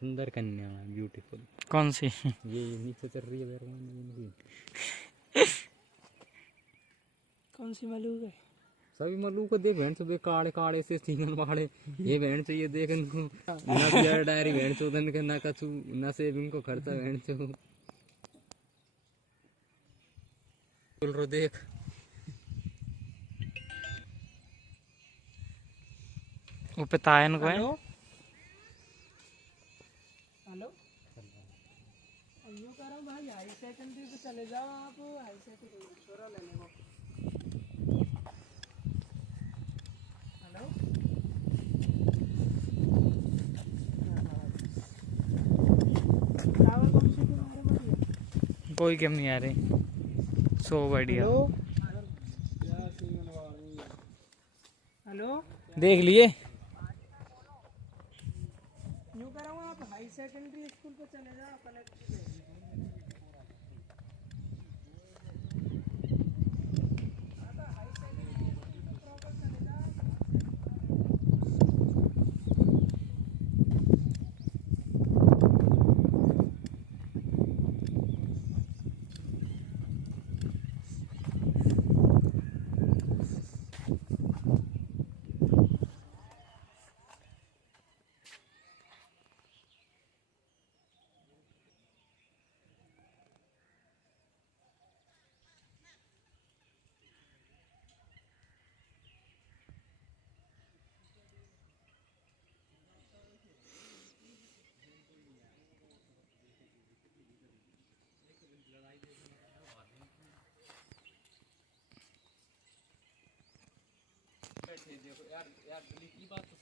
सुंदर कन्या, ब्यूटीफुल। कौन सी? ये नीचे चल रही है की। कौन सी मलूक है? सभी मलूक को देख बहन से काड़े काड़े से सींगन वाले। ये बहन से ये देख इनको ना बियर डायरी बहन से उधर के ना कछु ना से इनको खर्चा बहन से बोल रो देख। वो पितायन को है। हेलो कह रहा हूँ भाई, हाई सेकेंडरी पे चले जाओ आप, हाई सेकेंडरी छोरा ले लेगा। हेलो कोई गेम नहीं आ रही। सो बढ़िया। हेलो देख लिए। यूँ कह रहा हूँ आप हाई सेकेंडरी स्कूल पे चले जाओ, कलेक्ट्री पे। देखो यार यार दिल्ली की बात